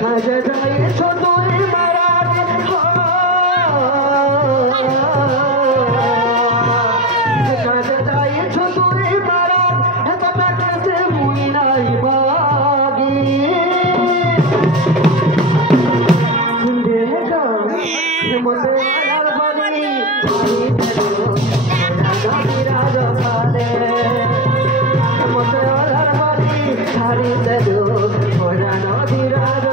কাজে যায় ছতুই মারাজ কাজে যায় ছতুই মারাজ কথা কাছে মুই নাই বাগি শুনবে গো মতে আর বলি রাজ পালে মতে আর বলি ছাড়ি দেলো ভরা নদী রাজ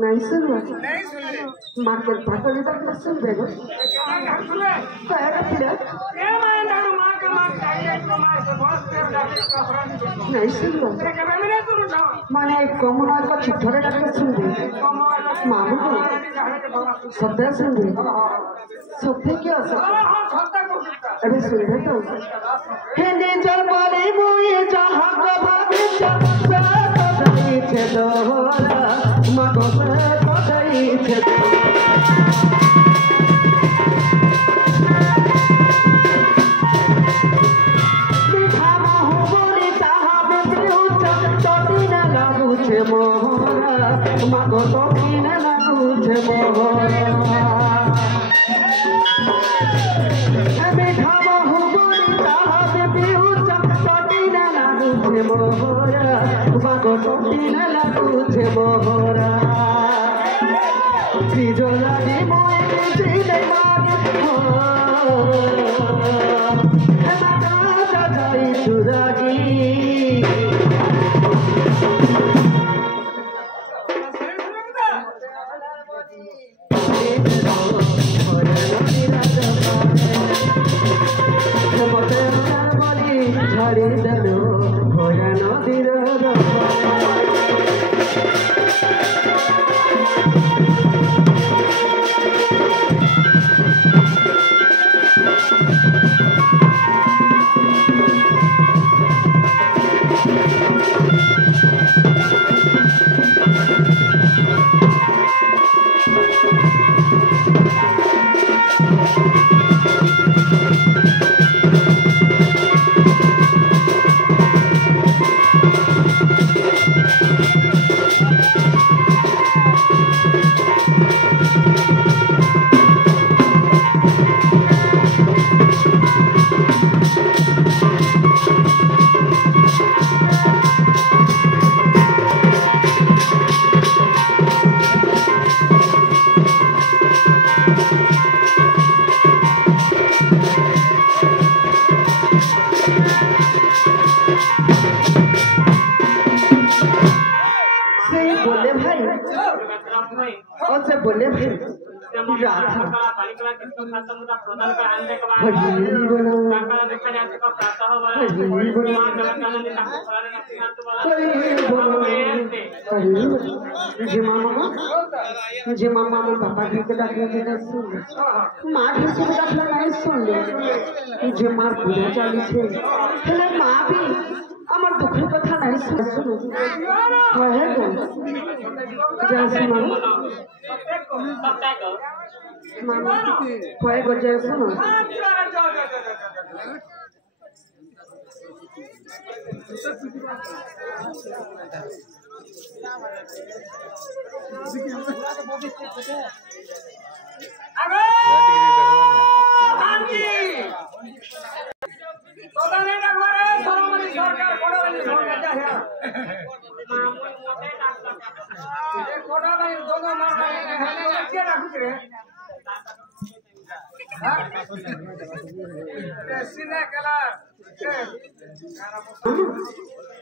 नहीं सुन मार्केट भागले तक सुन बेगो नहीं सुन माने कमुना को चिट्ठरे डाके सुन दे मामू को सत्य सुन दे सत्य क्या अरे सुन दे तो हे ने जल मारे मुए जहां का भागे छे दोहरा मागो से पताई छे मीठा मोहबोली चाहबे पिउचा चोटी न लागू छे मोहरा मागो चोटी न लागू छे मोहरा मीठा मोहबोली चाहबे पिउचा चोटी न लागू छे मोहरा मागो चोटी न लागू छे मोहरा बिजोला दी मोए चिने मागे हो माता जाई चुरागी झाड़ी दलो भोरा नदी बोले भाई राधा मुझे मामा पापा भी तो डाकने सुन माँ भी से डाकना नहीं सुन ले मुझे मार पूजा चाली छे हेले माँ भी আমার দুঃখের কথা নাই শুনো হয় গো যাসি মামা হয় গো যাই শুনো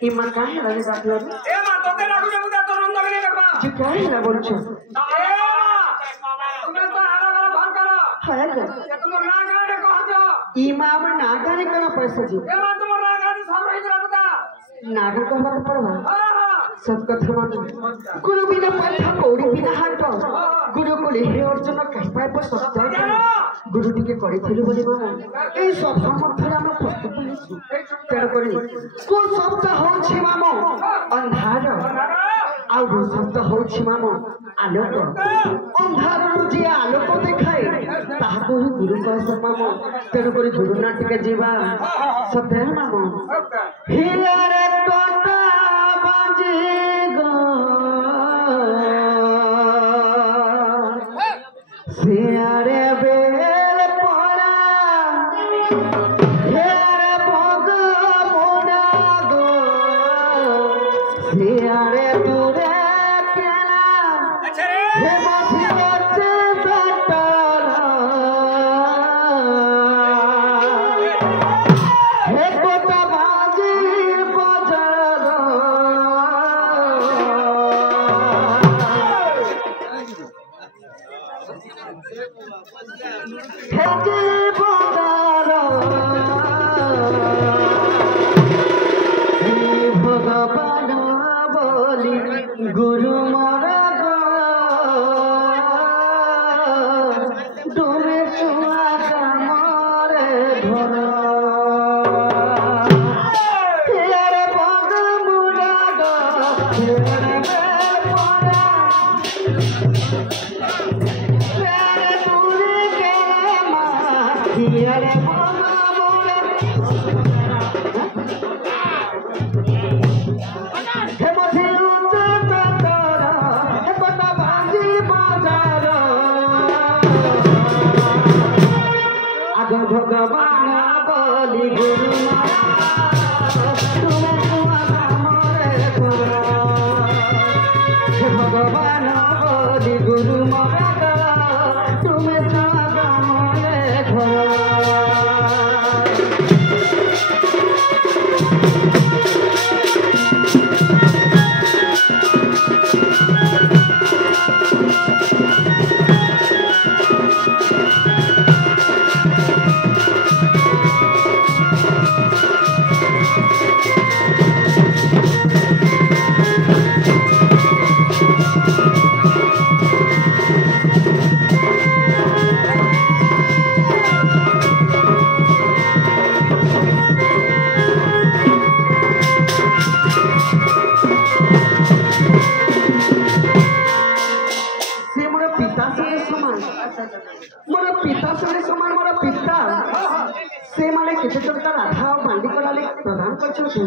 इमा का है राजा साहब ए मां तोते राखू जब तो रंग नहीं करबा जी क्या है बोल छ तुम्हें तो आला भाग करो है क्या ये तुम ना गाने कह दो इमाम नागर का पैसा जी ए मां तुम ना गाने सब रही रखता नागर का बात पड़वा हां हां सब कथा मान गुरु बिना पंथा कौड़ी बिना हाट गुरु को ले अर्जुन कहि पाए पर सत्य गुरु टिके करिथिलु बोली मामा ए सभा मध्यरे हम प्रस्तुत हेछु तेर करी को शब्द होछि मामा अंधार आउ शब्द होछि मामा आलोक अंधार जे आलोक देखाए ताहाको गुरु कह मामा तेर करी गुरु ना टिके जीवा सत्य मामा हियारे टोटा बाजे गो सियारे बेल पड़ा हेरे भग मोड़ा गो सियारे दूरे केला हे मथिरते बटला हे कोटा बाजी बजार हेके बजार हे भगवान बोली गुरु मोरा गो तुमे छुआ कामरे घर हेरे भग मुरा गो हेरे बेल पड़ा हेरे दूरे केला मां हेरे भग मुरा हे मथिरुते ततरा हे कोटा बाजी बाजार आग भगवान बोली गुरु तुमे छुआ कामरे घर हे भगवान बोली गुरु मोरा तुमे छुआ कामरे घर से मोर पिता संगे समान मोर पिता संगे समान मोर पिता से माने केते टंका राधा और बांडी कलाले प्रदान करछथि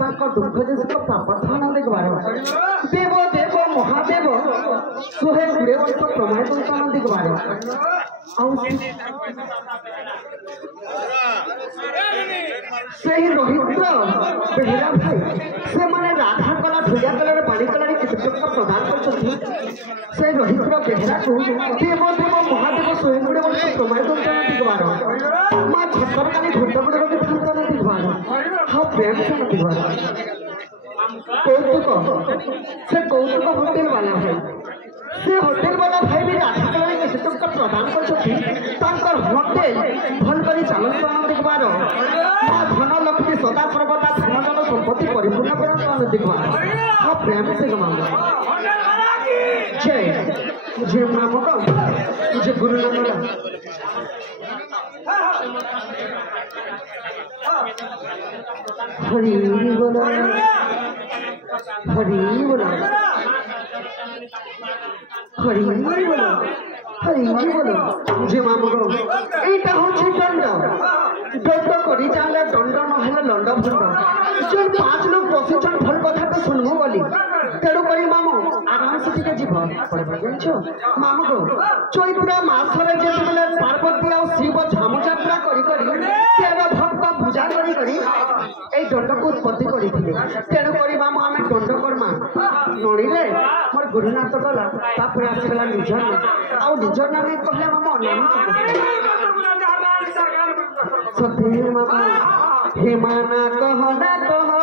ताको दुख देशक प्रापथान देखबार देव देव महादेव सोहे गुरे वर्ष प्रमाण संतान देखबार आउ सही रोहित बेहरा भाई से माने राधा कला धुलिया कलर बांडी कलाले केते टंका प्रदान करछथि से रोहित बेहरा को देव देव महादेव सोहे गुरे वर्ष प्रमाण संतान देखबार मां छत्रकाली घोटबड़ रोगे संतान देखबार हा प्रेम से देखबार कौतुक से कौतुक होटल वाला है से होटल वाला भाई भी राधा कलाले के टंका प्रदान करछथि तांकर होटल भल करी चालन करन देखबार मां धन लक्ष्मी सदा सर्वदा धन जन संपत्ति परिपूर्ण करन देखबार हा प्रेम से गमांगा जय जय नाम का जय गुरु नानक हरि बोलो हरि बोलो हरि बोलो हरि बोलो जे मामगो एटा होछि दंड दंड करी जाले दंड न हेले लंड भंड जो 5 लोग बसिछन भल कथा तो सुनमु बोली पड़े जानिछो मामू को चैत्र मासरे जेतेबेले पार्वती आ शिव झामु यात्रा करी तेरे भक्त पूजा करी ए दंड को उत्पत्ति करिथिले तेणु करी मामू आमे दंड कर्मा नड़ीले मोर गुरुनाथ गला तापर आसीगला निजर आ निजर नामे कहले मामू नाम सत्य मामू हेमाना कह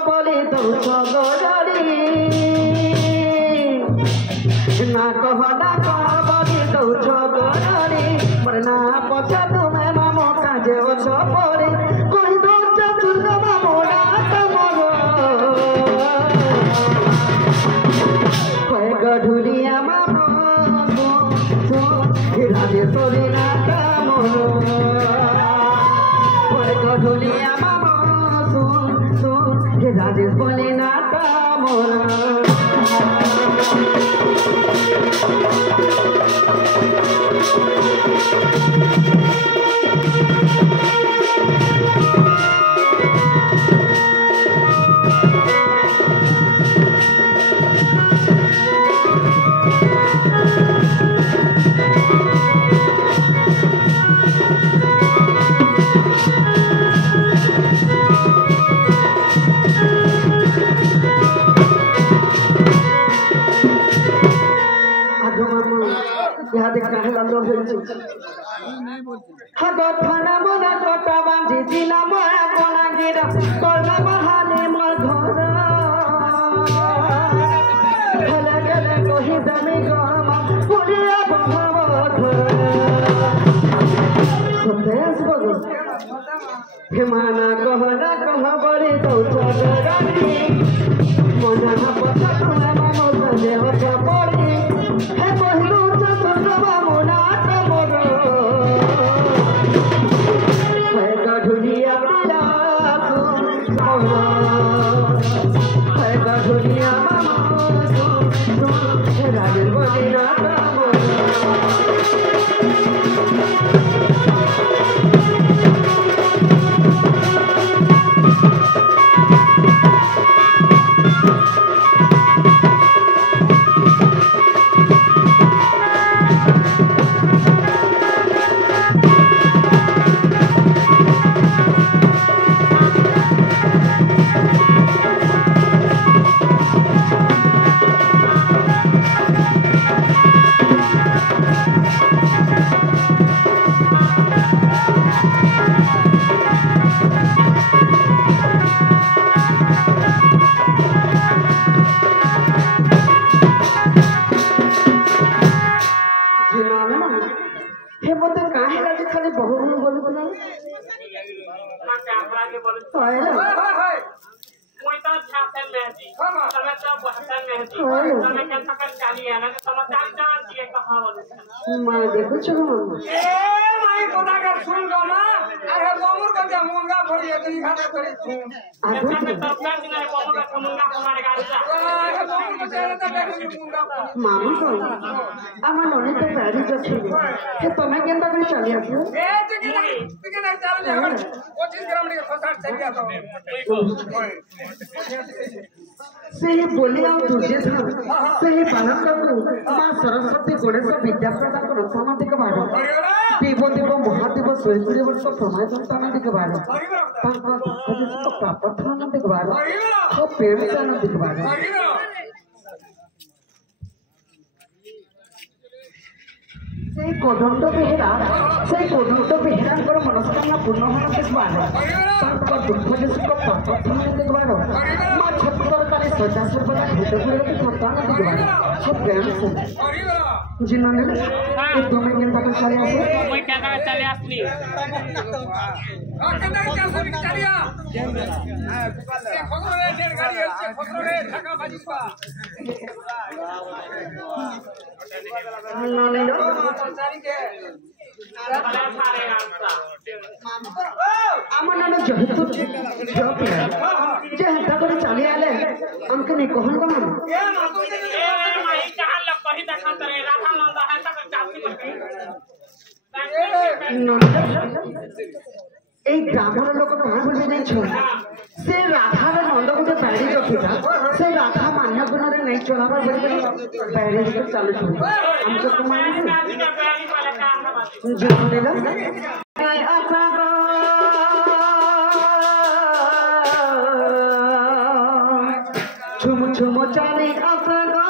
बोले तो सगरी ना कह बोले तो सगरी मरना पचा तुम्हें मामो काजे ओछो परे कहि दो चतुर्ग मामो रात मोर कहे गढुलिया मामो राजे तोरे नाथ मोर कहे गढुलिया मामो राजेश बोले नाथ मोर थाना मोना कटा बांधी जिला मोया कोना गिरा कोला बहाने मोर घर भले गले कहि दमे गमा पुलिया बहावत सतेस बोलो हेमाना कह बरे तो चगरानी मोना पता तुना मामो संजे होता पड़ी हे पहिलो चतुर्ग मामो नाथ मोर गढुलिया राजेश बोले नाथ मां देखो चलो ए माई कोदा कर सुन गो ना अरे बोमुर को जे मुंगा भरी एतनी घाटा करे तू अच्छा में तब कर दिना बोमुर को मुंगा हमारे गाड़ी जा अरे बोमुर को चले त देखो मुंगा मामू को आमा नोने तो गाड़ी जछी हे तमे केंदा करे चली आसियो ए तू के ना चल जा 25 ग्राम रे फसाट चलिया तो से ही बोली आ तुझे से ही बालक को मां सरस्वती गणेश विद्या प्रदान करो सामाजिक बारो देव महादेव स्वयं वर्ष प्रमाण सामाजिक बारो तो प्राप्त सामाजिक बारो हो प्रेम सामाजिक बारो से कोदंड बेहेरा को मनस्कामना पूर्ण होना देखबारो तांको दुख देशको प्राप्त देखबारो मां छत्तर सजा सर्वदा भेद के सत्तान देखबारो सब प्रेम से जिन्होंने तुम्हें केंद्र का चले आसे कोई क्या का चले आसली केंद्र का चले चलिया खसरे ढेर गाड़ी है खसरे ढाका बाजीपा नॉलेज चारी के আমার নাম যেহেতু জব যে হেতা করে চালি আলে আমাকে নি কহন কমান এ মাতু এ মাই কাহান লগ কহি দেখা তরে রাধা নন্দ है तक चाची करती এই গ্রামের লোক কাহা বলি নাই ছ সে রাধার নন্দ গোটে বাড়ি রখিতা সে রাধা মান্য গুণরে नहीं चला पहले तो चालू हमको तो छुम छुम चले असगा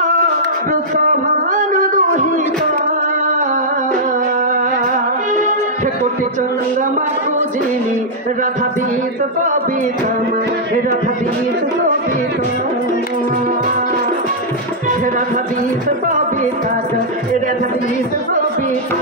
रुसभान दोहिता कोटि चंद्रमा पूजिनी रथ दीत सोबितम रथ दीत सोबितम रथ दीत सोबिता रथ दीत सोबिता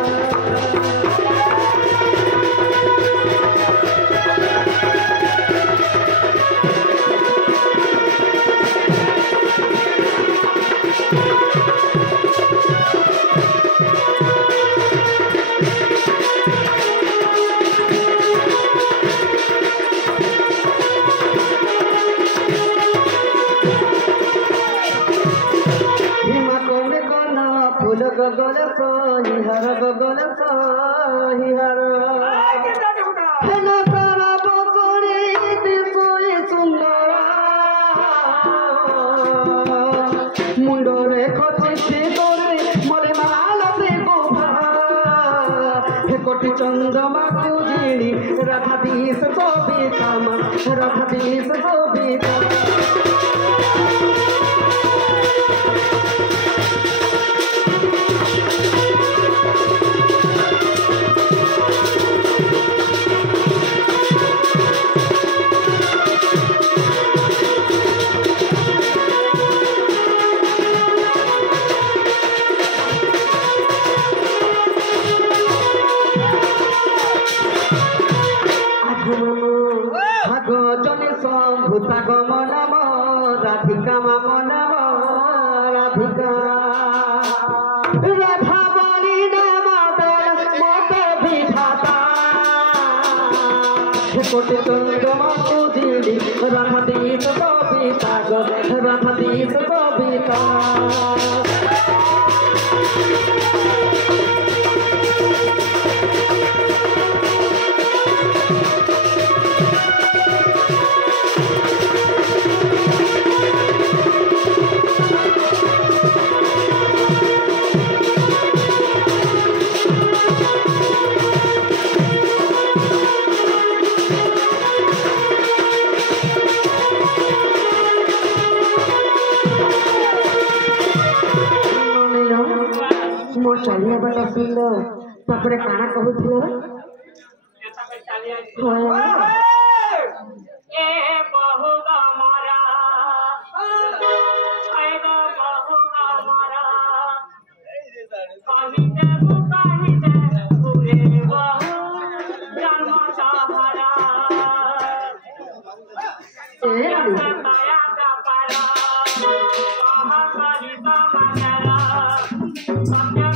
गगन सोही हर गगन सोही हर हेलो तारा बकरी दिसोई सुंदर मुंडरे खचिसे करे मरे माला से गोभा हे कोटि चंद्रमा पूजिनी राधा दीस सोबिता राधा दीस सोबिता राधिका मम नम राधिका राधा बलि नम मत विधाता कोटि चंद्रमा पूजिनी राधा दीस सोबिता राधा दीस सोबिता चलिए बड़ा सुंदर तापरे काना कहूथिलो ए बहु गमरा ए बहु गमरा कहि देबु पूरे बहु जन्म सहारा ए माया का पारा कहा करि समारा सत्य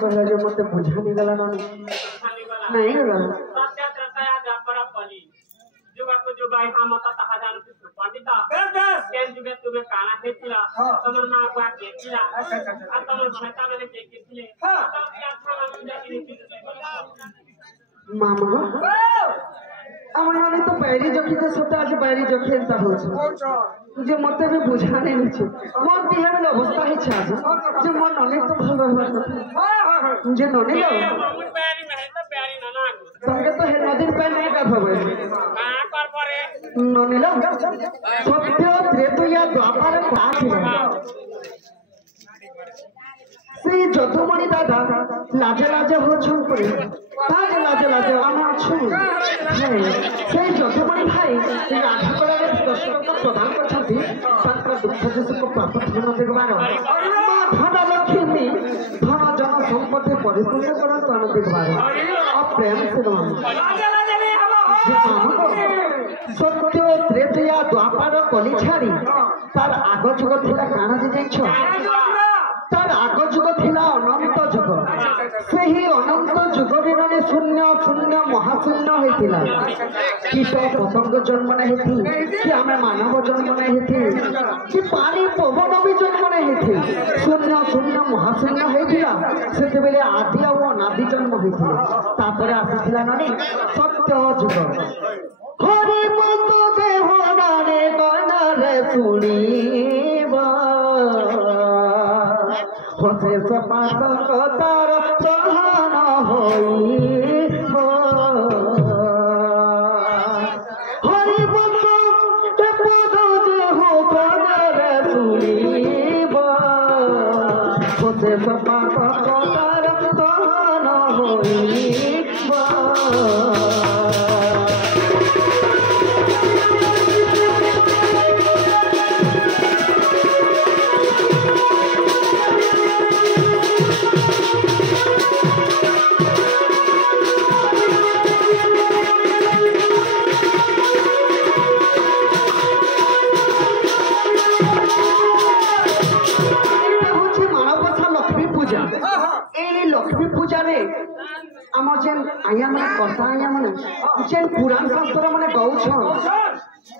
कहला जो मत बुझा नहीं गला नहीं गला जो भाई हम मत हजार रुपए पंडिता केन जुगे तुगे काना खेतिला तमर ना को खेतिला आ तमर भाता मैंने खेतिले तब क्या खाना मुझे की मामा আমার ননি তো বাইরে জখিতে সতে আজ বাইরে জখি এন্তা হচ্ছে যে মতে भी বুঝা নাই হচ্ছে মোর দিহে বেলে অবস্থা হইছে আজ যে মোর ননি তো ভালো হবার কথা যে ননি লো তঙ্গে তো হে নদীর পায় নাই গাধবে ননি লো সত্য ত্রেতয়া দ্বাপার কাছিল সেই যদুমণি দাদা লাজে লাজে হচ্ছন করে তাজ লাজে লাজে আমার ছুঁ সেই যদুমণি ভাই রাধা করার দর্শকতা প্রদান করছেন তাঁর দুঃখ দেশক প্রাপ্ত ধন দেখবার ধন লক্ষ্মী ধন জন সম্পদে পরিপূর্ণ করার ধন দেখবার অপ্রেম শ্রীরাম সত্য ত্রেতয়া দ্বাপার কলি ছাড়ি তার আগ যুগ ଥିଲା কাଣା যে যাইছ তার আগ যুগ ଥିଲା ଅନନ୍ତ ଯୁଗ ସେହି ଅନନ୍ତ ଯୁଗରେ ମାନେ ଶୂନ୍ୟ ଶୂନ୍ୟ ମହାଶୂନ୍ୟ ହେଇଥିଲା କୀଟ ପତଙ୍ଗ ଜନ୍ମ ନାଇଁ ହେଇଥି କି ଆମେ ମାନବ ଜନ୍ମ ନାଇଁ ହେଇଥି କି ପାଣି ପବନ ବି ଜନ୍ମ ନାଇଁ ହେଇଥି ଶୂନ୍ୟ ଶୂନ୍ୟ ମହାଶୂନ୍ୟ ହେଇଥିଲା ସେତେବେଳେ ଆଦି ଆଉ ଅନାଦି ଜନ୍ମ ହେଇଥିଲା ତାପରେ ଆସିଥିଲା ନନି ସତ୍ୟ ଯୁଗ হরি মত দেহ নারে গণরে শুনিবা হসে সপাতক তার প্রধান হইব হরি মত পদ দেহ গণরে শুনিবা হসে সপাতক তার প্রধান হইব আমার যে আয়া মানে কথা আয়া মানে যে পুরাণ শাস্ত্র মানে কৌছ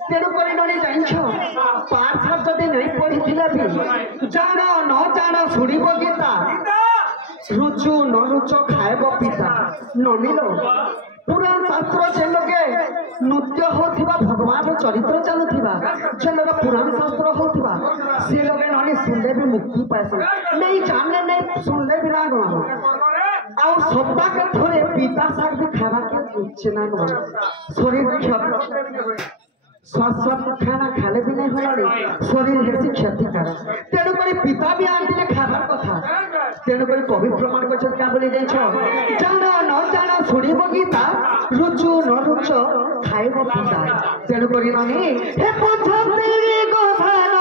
তেণু করে ননি জানিছ পাঠ যদি নাই পড়িଥିଲା বি জাণ ন জাণ শুনিব গীতা রুচু ন রুচ খাইব পিতা ননিল পুরাণ শাস্ত্র যে লোকে নৃত্য হওয়া ভগবান চরিত্র চালুথিবা যে লোক পুরাণ শাস্ত্র হওয়া সে লোকে ননি শুনলে বি মুক্তি পাইছেন নেই জানলে নেই শুনলে বি না গণ ଆଉ ସପ୍ତାହକେ ଥରେ ପିତା ଶାଗ ବି ଖାଇବାକେ ଇচ্ছে ନା ଗଣ ଶରୀର ସ୍ୱାସ୍ଥ୍ୟ ଖାନା ଖାଇଲେ ବି ନାଇଁ ହଲାଣି ଶରୀର ହେସି କ୍ଷତିକାରକ ତେଣୁକରି ପିତା ବି ଆଣିଥିଲେ ଖାଇବାର କଥା ତେଣୁକରି କବି ପ୍ରମାଣ କରିଛନ୍ତି କାଁ ବୋଲି ଯାଇଛ ଜାଣ ନ ଜାଣ ଶୁଣିବ ଗୀତା ରୁଚୁ ନ ରୁଚ ଖାଇବ ପିତା ତେଣୁକରି ନନି ହେ ପୁତ୍ର ଗୋଧାନ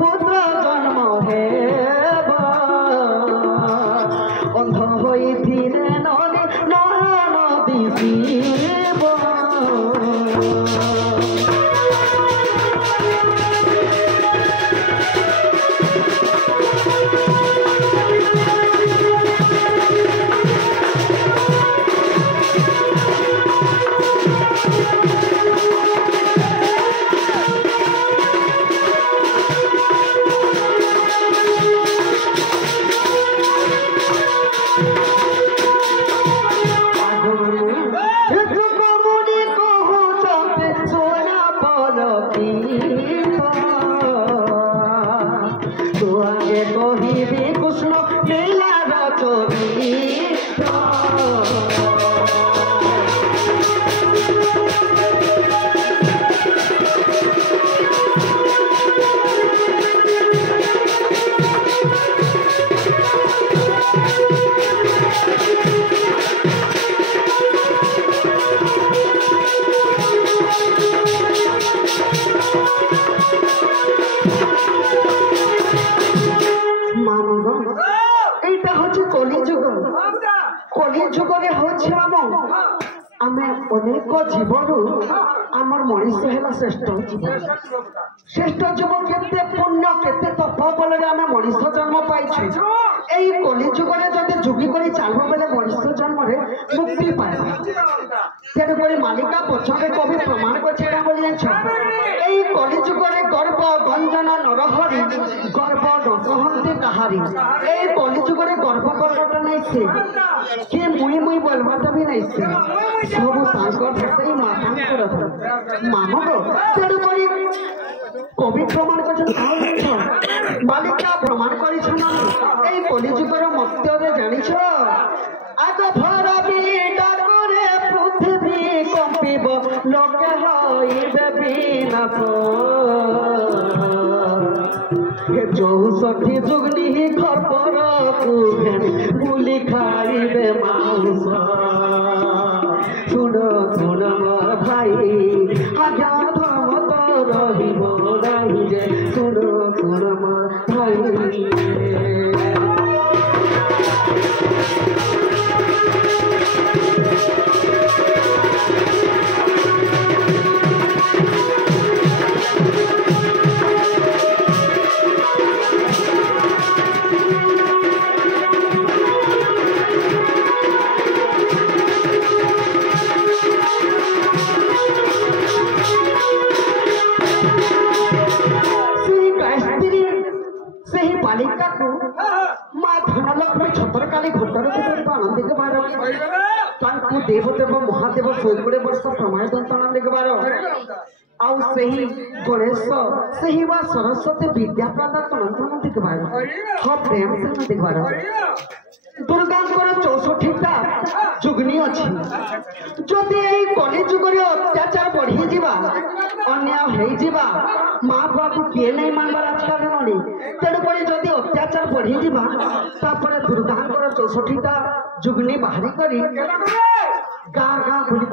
ପୁତ୍ର ଜନ୍ମ ହେବ অন্ধ হইছিলে ননে নয়ন দিশিব কলিযুগরে হচ্ছে আমি অনেক জীবনু আমার মনিষ হল শ্রেষ্ঠ জীবন শ্রেষ্ঠ জীবন কেতে পুণ্য কেতে তপ বলে আমি মনিষ জন্ম পাইছি এই কলিযুগরে যদি যুগি করে চালব বেলে মনিষ জন্মরে মুক্তি পাইবা তেণুকরি মালিকা পছরে কবি প্রমাণ করছে না বলি জানছ এই কলিযুগরে গর্ব গঞ্জন নরহরি গর্ব নসহন্তি কাহারি এই কলিযুগরে গর্ব कथा नहीं से के मुई बोलवाटा भी नहीं से सब तांकर भाषा माथा करत मामा को तेरे कोई कवि प्रमाण कर बालिका प्रमाण कर कलिजुगर मत्ୟରେ जानिछ आग भर बिडारे पृथ्वी कंपिब लोके हइबे विनाश चौसठी जुगनी खपर कुहेन बुली खाइबे मांस सुन सुन मोर भाई आज्ञा धर्म तो रहिब नाही जे सुन सुन मोर भाई बालिका को माँ धनलक्ष्मी छत्रकाली घटर आनंद देखबार देवदेव महादेव शैकड़े वर्ष प्रमाण दंतना देखबार आउ सही गणेश सही वा सरस्वती विद्या प्रदान देखबार हाँ प्रेम से देखबार दुर्गा 64टा जुगनी अच्छी जदि कली जुगरे अत्याचार बढ़ी जा अन्याय हो माँ बाप किए नहीं मानबार आजकल नी तेणुक जदि अत्याचार बढ़ी जा दुर्गा 64टा जुगनी बाहरी कर गाँ गाँ बुली